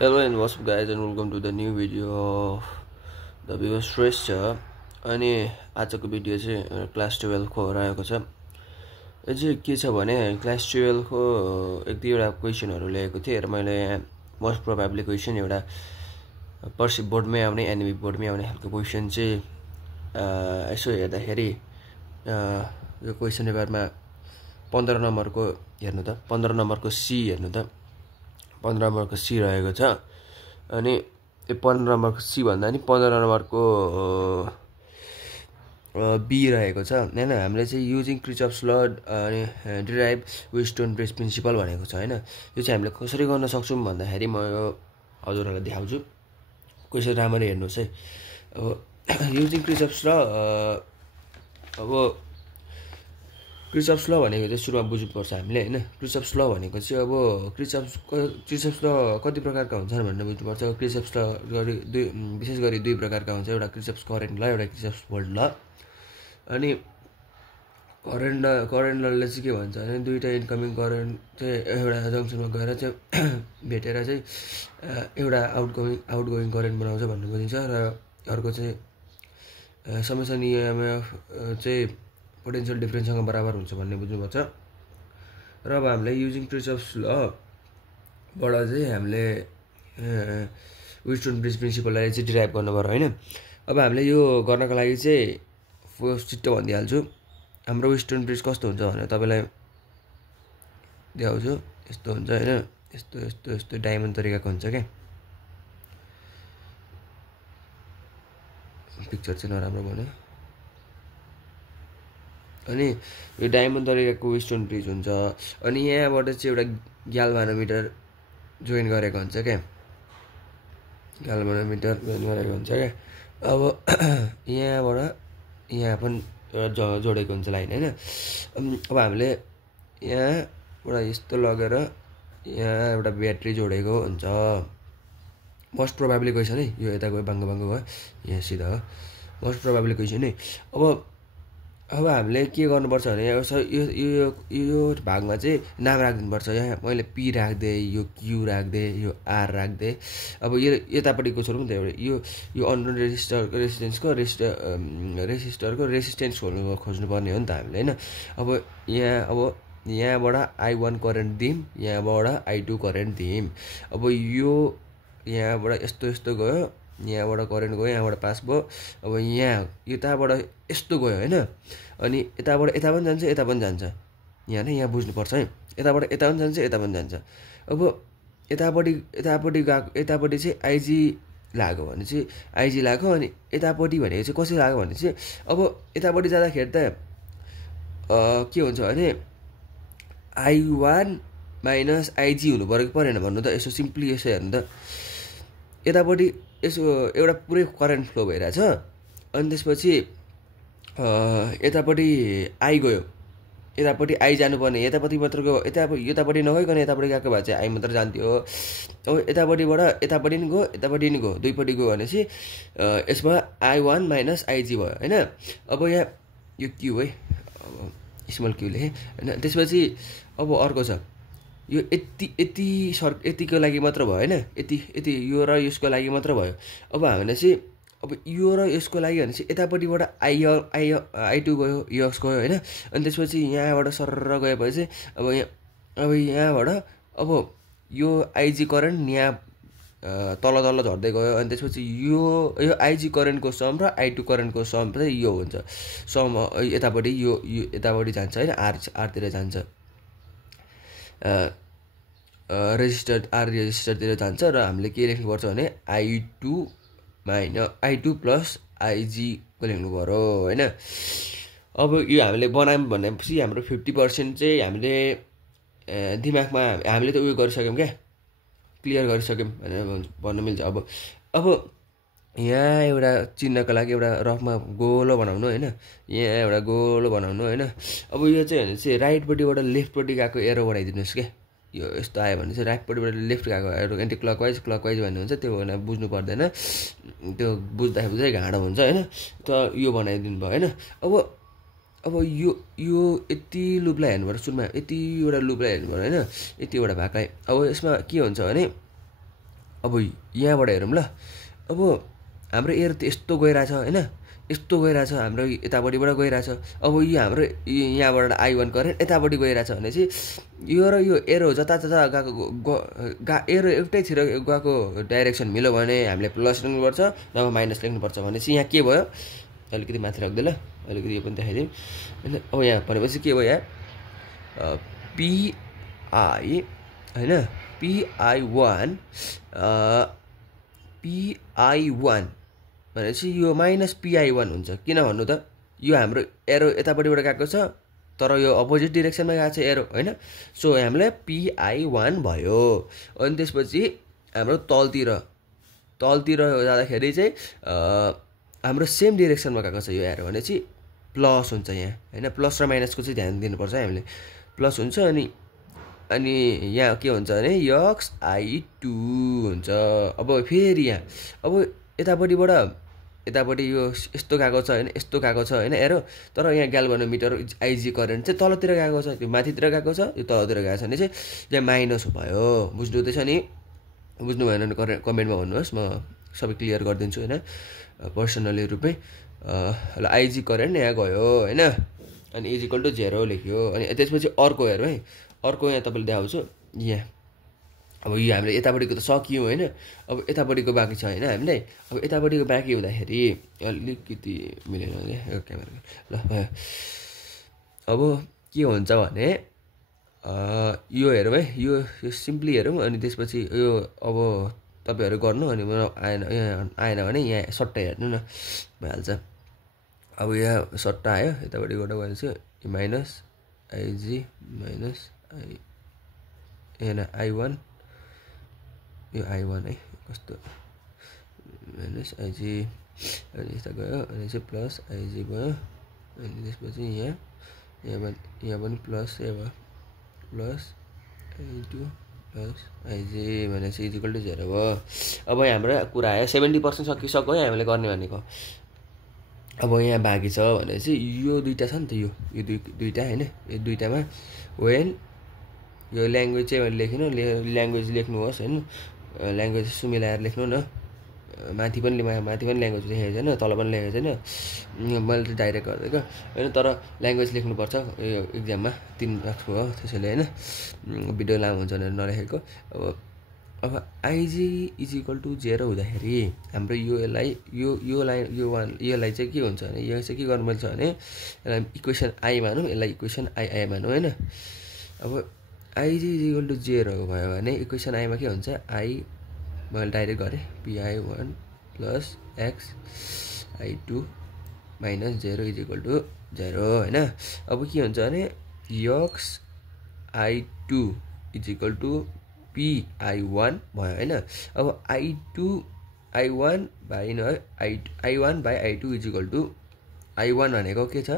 Hello and what's up guys and welcome to the new video of the Viva Shrestha अनि आजको video चाहिँ class 12 को रहेको छ। यो चाहिँ के छ भने क्लास 12 को एक दुईवटा क्वेशनहरु ल्याएको थिए र मैले मोस्ट प्रोबेबली क्वेशन एउटा पर्सि बोर्डमै आउने एनबी बोर्डमै आउने खालको क्वेशन चाहिँ यसो हेर्दाखेरि यो क्वेशन पेपरमा 15 नम्बरको हेर्नु त 15 नम्बरको सी हेर्नु त 15 नम्बरको सी रहेको छ अनि यो 15 नम्बरको सी भन्दा नि 15 नम्बरको बी रहेको छ हैन। हामीले चाहिँ युजिङ क्रिचअफ्स ल अनि डिराइभ वेस्टोन-ब्रिज प्रिन्सिपल भनेको छ हैन। यो चाहिँ हामीले कसरी गर्न सक्छौं भन्दाखेरि म यो हजुरहरुलाई देखाउँछु। क्वेशन राम्ररी हेर्नुस् है। अब युजिङ क्रिचअफ्स ल अब क्रिचअफ्स ल भनेको चाहिँ सुरुमा बुझ्नुपर्छ हामीले हैन। क्रिचअफ्स ल भनेको चाहिँ अब क्रिचअफ्स ल कति प्रकारका हुन्छन् भनेर बुझ्नुपर्छ। क्रिचअफ्स ल विशेष गरी दुई प्रकारका हुन्छ, एउटा क्रिचअफ्स करेन्ट ल, एउटा क्रिचअफ्स भोल्ट ल। अनि करेन्ट लले चाहिँ के भन्छ भने दुईटा इनकमिङ करेन्ट चाहिँ एउटा जंक्सनमा गएर चाहिँ भेटेर चाहिँ एउटा आउटगोइङ करेन्ट बनाउँछ भन्ने बुझिन्छ र अर्को चाहिँ समेसन इएमएफ चाहिँ पोटेन्शियल डिफरेन्ससँग बराबर हुन्छ भन्ने बुझ्नुपर्छ। र अब हामीले युजिङ क्रिचअफ्स ल बाट चाहिँ हामीले वेस्टोन-ब्रिज प्रिन्सिपललाई चाहिँ डिराइभ गर्नु पर्यो हैन। अब हामीले यो गर्नको लागि चाहिँ छिट्टो भनिदिहाल्छु। हाम्रो वेस्टोन-ब्रिज कस्तो हुन्छ भनेर तपाईलाई देखाउँछु। यस्तो हुन्छ हैन, यस्तो यस्तो यस्तो डायमन्ड तरिकाको हुन्छ के। पिक्चर चाहिँ नराम्रो भन्यो। अनि यो डायमन्ड तरिकाको वेस्टोन-ब्रिज हुन्छ। अनि यहाँबाट चाहिँ एउटा ग्याल्भानोमिटर जोइन गरेको हुन्छ के। ग्याल्भानोमिटर जोइन गरेको हुन्छ के। अब यहाँबाट यहाँ पनि जोडेको हुन्छ लाइन हैन। अब हामीले यहाँबाट यस्तो लगेर यहाँ एउटा ब्याट्री जोडेको हुन्छ। मोस्ट प्रोबेबली क्वेशन है यो। यता गयो बाङ्गो बाङ्गो भयो, यहाँ सिधा हो। मोस्ट प्रोबेबली क्वेशन है। अब हामीले के गर्नुपर्छ भने यो भागमा चाहिँ नाम राख्दिनुपर्छ। यहाँ मैले पी राख्दे, यो क्यू राख्दे, यो आर राख्दे। अब यो यतापट्टिको छोडौँ त यो अननोन रेसिस्टेन्सको रेसिस्टेन्स खोज्नु पर्ने हो नि त हामीले हैन। अब यहाँबाट I1 करेन्ट दिम, यहाँबाट I2 करेन्ट दिम। अब यो यहाँबाट यस्तो गयो, यहाँबाट करेन्ट गयो, यहाँबाट पास भयो। अब यहाँ यताबाट यस्तो गयो हैन। अनि यताबाट यता पनि जान्छ, यता पनि जान्छ। यहाँ बुझ्नुपर्छ है। यताबाट यता पनि जान्छ, यता पनि जान्छ। अब यतापट्टि चाहिँ आइजी लाग्यो भने चाहिँ आइजी लाग्यो। अनि यतापट्टि भनेको चाहिँ कसरी लाग्यो भने चाहिँ अब यतापट्टि जाँदाखेरि त के हुन्छ भने I1 माइनस आइजी हुनु परेन भन्नु त। यसो सिम्पली यसो हेर्नु त। यतापट्टि यसो एउटा पुरै करेन्ट फ्लो भइरहेछ। अनि त्यसपछि यतापट्टि आई गयो, यतापट्टि आई जानुपर्ने यतापट्टि मात्र गयो। यतापट्टि नगइकन यतापट्टि गएको भए चाहिँ आई मात्र जान्थ्यो। अब यतापट्टिबाट यतापट्टि नि गयो, यतापट्टि नि गयो, दुईपट्टि गयो भनेपछि यसमा I1 माइनस आइजी भयो हैन। अब यहाँ यो क्यू है, अब स्मल क्यू लेखेँ हैन। त्यसपछि अब अर्को छ यो यतिको लागि मात्र भयो हैन। यति यो र यसको लागि मात्र भयो। अब हामीले चाहिँ अब यो र यसको लागि भने चाहिँ यतापट्टिबाट I2 गयो, यक्स गयो हैन। अनि त्यसपछि यहाँबाट सरर गएपछि अब यहाँबाट अब यो आइजी करेन्ट यहाँ तल झर्दै गयो। अनि त्यसपछि यो आइजी करेन्टको सम र I2 करेन्टको सम चाहिँ यो हुन्छ। सम यतापट्टि यो यतापट्टि जान्छ हैन, आरतिर जान्छ। रेजिस्टरतिर जान्छ र हामीले के लेख्नुपर्छ भने I2 प्लस आइजी को लेख्नु पर्यो हैन। अब यो हामीले बनायौं भनेपछि हाम्रो 50% चाहिँ हामीले दिमागमा हामीले त उयो गरिसक्यौं क्या, क्लियर गरिसक्यौं भनेर भन्न मिल्छ। अब यहाँ एउटा चिन्हको लागि एउटा रफमा गोलो बनाउनु हैन। यहाँ एउटा गोलो बनाउनु हैन। अब यो चाहिँ भने चाहिँ राइटपट्टिबाट लेफ्टपट्टि गएको एरो बनाइदिनुस् के। यो यस्तो आयो भने चाहिँ राइटपट्टिबाट लेफ्ट गएको एरो एन्टी क्लकवाइज भन्ने हुन्छ। त्यो भनेर बुझ्नु पर्दैन, त्यो बुझ्दै घाँडो हुन्छ हैन। त यो बनाइदिनु भयो हैन। अब यो यति लुपलाई हेर्नुपर्छ। सुरुमा यतिवटा लुपलाई हेर्नुपर्छ हैन, यतिवटा भागलाई। अब यसमा के हुन्छ भने अब यहाँबाट हेरौँ ल। अब हाम्रो एरो त यस्तो गइरहेछ होइन, यस्तो गइरहेछ, हाम्रो यतापट्टिबाट गइरहेछ। अब यो हाम्रो यहाँबाट I1 करेन्ट यतापट्टि गइरहेछ भनेपछि यो र यो एरो जता जता गएको एरो एउटैतिर गएको डाइरेक्सन मिल्यो भने हामीले प्लस लेख्नुपर्छ नभए माइनस लेख्नुपर्छ। भनेपछि यहाँ के भयो, अलिकति माथि राख्दै ल, अलिकति यो पनि देखाइदिउँ होइन। अब यहाँ भनेपछि के भयो, यहाँ PI होइन, PI1 भनेपछि यो माइनस PI1 हुन्छ। किन भन्नु त, यो हाम्रो एरो यतापट्टिबाट गएको छ तर यो अपोजिट डिरेक्सनमा गएको छ एरो होइन। सो हामीलाई PI1 भयो। अनि त्यसपछि हाम्रो तलतिर जाँदाखेरि चाहिँ हाम्रो सेम डिरेक्सनमा गएको छ यो एरो भनेपछि प्लस हुन्छ यहाँ होइन। प्लस र माइनसको चाहिँ ध्यान दिनुपर्छ हामीले, प्लस हुन्छ। अनि यहाँ के हुन्छ भने I2 हुन्छ। अब फेरि यहाँ अब यतापट्टि यो यस्तो गएको छ होइन, यस्तो गएको छ होइन एरो, तर यहाँ ग्याल्भनोमिटर IG करेन्ट चाहिँ तलतिर गएको छ, त्यो माथितिर गएको छ, यो तलतिर गएको छ भने चाहिँ यहाँ माइनस भयो। बुझ्नु हुँदैछ नि? बुझ्नु भएन भने कमेन्टमा भन्नुहोस्, म सबै क्लियर गरिदिन्छु होइन, पर्सनली रूपमै। ल IG करेन्ट यहाँ गयो होइन, अनि =0 लेख्यो। अनि त्यसपछि अर्को हेरौँ है, अर्को यहाँ तपाईँले देखाउँछु। यहाँ अब यो हामीले यतापट्टिको त सक्यौँ होइन, अब यतापट्टिको बाँकी छ होइन हामीले। अब यतापट्टिको बाँकी हुँदाखेरि अलिकति मिलेन क्यामेरा ल। अब के हुन्छ भने यो हेरौँ है, यो सिम्पली हेरौँ। अनि त्यसपछि यो अब तपाईँहरू गर्नु, अनि म आएन भने यहाँ सट्टा हेर्नु न, भइहाल्छ। अब यहाँ सट्टा आयो, यतापट्टिबाट गएपछि माइनस IG माइनस I1, यो I1 है कस्तो, माइनस IG अनि यता गयो, अनि चाहिँ प्लस IG भयो। अनि त्यसपछि यहाँ पनि प्लस भयो, प्लस I2 प्लस IG भनेपछि =0 भयो। अब हाम्रो कुरा आयो 70% सकिसक्यो है हामीले गर्ने भनेको। अब यहाँ बाँकी छ भनेपछि यो दुईवटा छ नि त, यो दुईवटा होइन, यो दुईवटामा वेन यो ल्याङ्ग्वेज चाहिँ मैले लेखिनँ, ल्याङ्ग्वेज लेख्नुहोस् होइन, ल्याङ्ग्वेज मिलाएर लेख्नु न। माथि पनि ल्याङ्ग्वेज लेखेको छैन, तल पनि लेखेको छैन, मैले चाहिँ डाइरेक्ट गरिदिएको होइन। तर ल्याङ्ग्वेज लेख्नुपर्छ यो इक्जाममा 3 मार्क्सको हो, त्यसैले होइन भिडियो लामो हुन्छ भनेर नलेखेको। अब IG =0 हुँदाखेरि हाम्रो योलाई चाहिँ के हुन्छ भने, यो चाहिँ के गर्नुपर्छ भने यसलाई इक्वेसन I मानौँ, यसलाई इक्वेसन II मानौँ होइन। अब IG =0 भयो भने इक्वेसन I मा के हुन्छ, मैले डाइरेक्ट गरेँ PI1 plus X I2 minus 0 =0 होइन। अब के हुन्छ भने X I2 PI1 भयो होइन। अब I1 by I2 I1 भनेको के छ,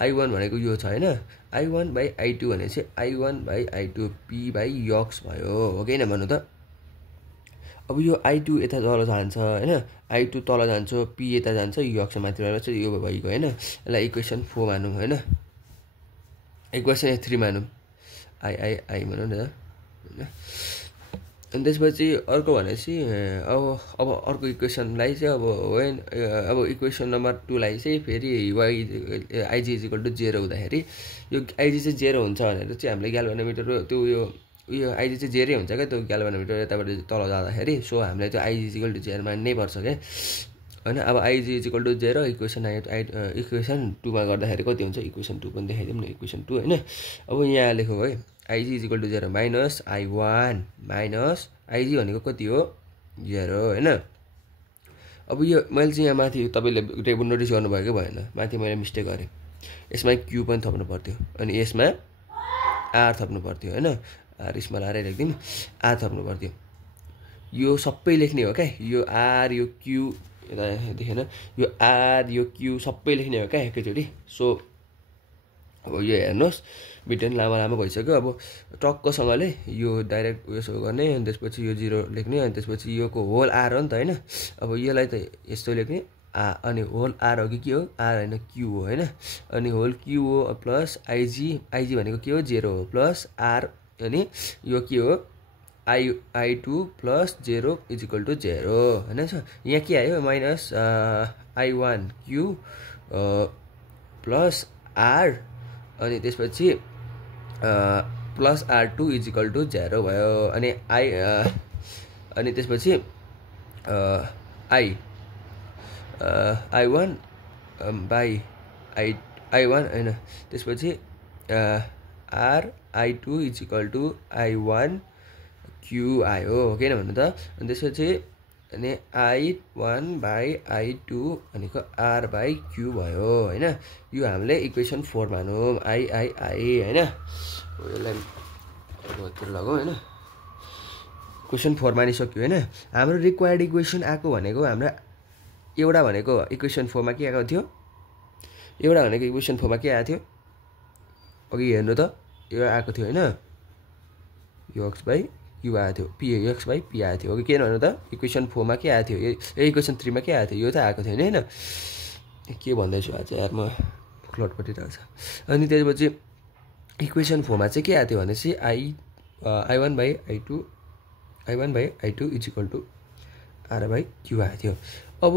I1 भनेको यो छ होइन, I1 by I2 भनेपछि I1 by I2 P/X भयो, हो कि होइन भन्नु त। अब यो I2 यता तल जान्छ होइन, I2 तल जान्छ, P यता जान्छ, X माथि रहेछ, यो भइगयो होइन। यसलाई इक्वेसन 4 मानौँ होइन, इक्वेसन 3 मानौँ, I मानौँ न होइन। अनि त्यसपछि अर्को भनेपछि अब अर्को इक्वेसनलाई चाहिँ अब इक्वेसन नम्बर 2 लाई चाहिँ फेरि IG =0 हुँदाखेरि यो IG चाहिँ 0 हुन्छ भनेर चाहिँ हामीले ग्याल्भनोमिटर त्यो यो IG चाहिँ 0 हुन्छ क्या, त्यो ग्याल्भनोमिटर यताबाट तल जाँदाखेरि। सो हामीले त्यो IG =0 मान्नै पर्छ क्या होइन। अब IG =0 इक्वेसन 2 मा गर्दाखेरि कति हुन्छ, इक्वेसन 2 पनि देखाइदिउँ न, इक्वेसन 2 होइन। अब यहाँ लेखौँ है, IG =0 minus I1 minus IG भनेको कति हो, 0 होइन। अब यो मैले चाहिँ यहाँ माथि तपाईँले नोटिस गर्नुभयो कि भएन, माथि मैले मिस्टेक गरेँ, यसमा Q पनि थप्नु पर्थ्यो, अनि यसमा R थप्नु पर्थ्यो होइन। R स्मल R लेख्दिउँ, R थप्नु पर्थ्यो। यो सबै लेख्ने हो क्या, यो R यो Q यता देखेन, यो R यो Q सबै लेख्ने हो क्या एकैचोटि। सो अब यो हेर्नुहोस्, भिडियो पनि लामो भइसक्यो। अब टक्कसँगले यो डाइरेक्ट उयसो गर्ने, अनि त्यसपछि यो 0 लेख्ने, अनि त्यसपछि योको होल R हो नि त होइन। अब यसलाई त यस्तो लेख्ने, अनि होल R हो कि के हो, R होइन Q हो होइन। अनि होल Q हो प्लस IG भनेको के हो, 0 हो, प्लस R अनि यो के हो I2 plus 0 is equal to 0 होइन। यहाँ के आयो minus I1 Q plus R अनि त्यसपछि plus R2 is equal to 0 भयो। अनि अनि त्यसपछि I1 बाई I1 होइन, त्यसपछि I2 is equal to I1 Q आयो, किन भन्नु त। अनि त्यसपछि अनि I1 बाई I2 भनेको R बाई क्यु भयो होइन। यो हामीले इक्वेसन 4 मानौँ आई होइन। यसलाई तिर लगाउँ होइन। क्वेसन 4 मानिसक्यो होइन। हाम्रो रिक्वायर्ड इक्वेसन आएको भनेको हाम्रो एउटा भनेको इक्वेसन 4 मा के आएको थियो, एउटा भनेको इक्वेसन 4 मा के आएको थियो अघि हेर्नु त, यो आएको थियो होइन। यो x बाई क्यु आएको थियो, पी एक्स बाई पी आएको थियो। के भन्नु त, इक्वेसन 4 मा के आएको थियो, इक्वेसन 3 मा के आएको थियो, यो त आएको थियो होइन। के भन्दैछु आज यार म क्लट परिरहेको छ। अनि त्यसपछि इक्वेसन 4 मा चाहिँ के आएको थियो भनेपछि I1 by I2 is equal to R by q आएको थियो। अब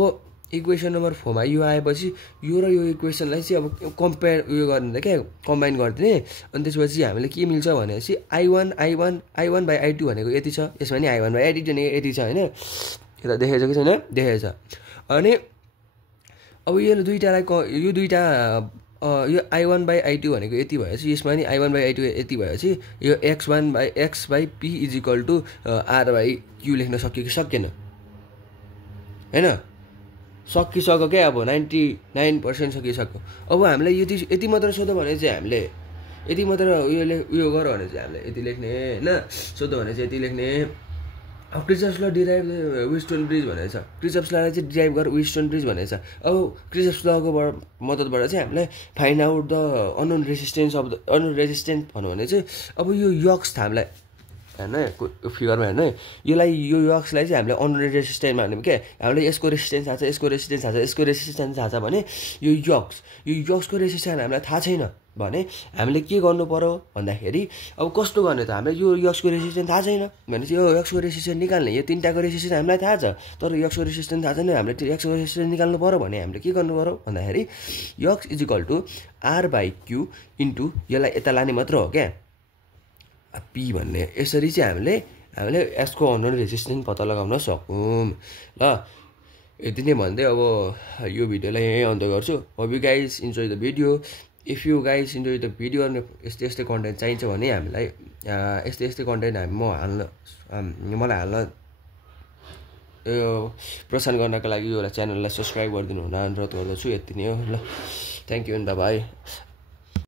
इक्वेसन नम्बर 4 मा यो आएपछि यो र यो इक्वेसनलाई चाहिँ अब कम्पेयर उयो गर्ने क्या, कम्बाइन गरिदिने। अनि त्यसपछि हामीले के मिल्छ भनेपछि I1 बाई I2 भनेको यति छ, यसमा नि I1 बाई I2 भनेको यति छ होइन। यता देखेको छ कि छैन, देखेको छ। अनि अब यो दुईटालाई यो दुईटा यो I1 बाई I2 भनेको यति भएपछि यसमा नि I1 बाई I2 यति भएपछि यो x by p is equal to R by q लेख्न सक्यो कि सकिएन होइन। सकिसक्यो क्या, अब 99% सकिसक्यो। अब हामीले यति मात्र सोध्यो भने चाहिँ हामीले यति मात्र उयो गर भने चाहिँ हामीले यति लेख्ने होइन। सोध्यो भने चाहिँ यति लेख्ने। अब क्रिचफ्स ल डिराइभ विस्टोन ब्रिज भनेको छ, क्रिचफ्स ललाई चाहिँ डिराइभ गर विस्टोन ब्रिज भनेको छ। अब क्रिचफ्स लको मद्दतबाट चाहिँ हामीले find out the unknown resistance of the unknown resistance भन्यो भने चाहिँ अब यो यक्स हामीलाई हेर्नु फिगरमा हेर्नु, यसलाई यो यक्सलाई चाहिँ हामीले अननोन रेजिस्टेन्स मान्यौँ क्या। हामीले यसको रेजिस्टेन्स थाहा छ, यसको रेजिस्टेन्स थाहा छ, यसको रेजिस्टेन्स थाहा छ भने यो यक्सको रेजिस्टेन्स हामीलाई थाहा छैन भने हामीले के गर्नु पर्यो भन्दाखेरि अब कस्तो गर्ने त, हामीले यो यक्सको रेजिस्टेन्स थाहा छैन भने चाहिँ यो यक्सको रेजिस्टेन्स निकाल्ने। यो तिनटाको रेजिस्टेन्स हामीलाई थाहा छ तर यक्सको रेजिस्टेन्स थाहा छैन, हामीले यक्सको रेजिस्टेन्स निकाल्नु पर्यो भने हामीले के गर्नु पर्यो भन्दाखेरि x is equal to R by q into यसलाई यता लाने मात्र हो क्या पी भन्ने। यसरी चाहिँ हामीले यसको अननोन रेजिस्टेन्स पत्ता लगाउन सकौँ ल। यति नै भन्दै अब यो भिडियोलाई यहीँ अन्त गर्छु। Hope you guys enjoy the video. If you guys enjoy the video अनि यस्तै कन्टेन्ट चाहिन्छ भने हामीलाई यस्तै कन्टेन्ट मलाई हाल्न यो प्रोत्साहन गर्नको लागि यो च्यानललाई सब्सक्राइब गरिदिनु हुन अनुरोध गर्दछु। यति नै हो ल। Thank you and by.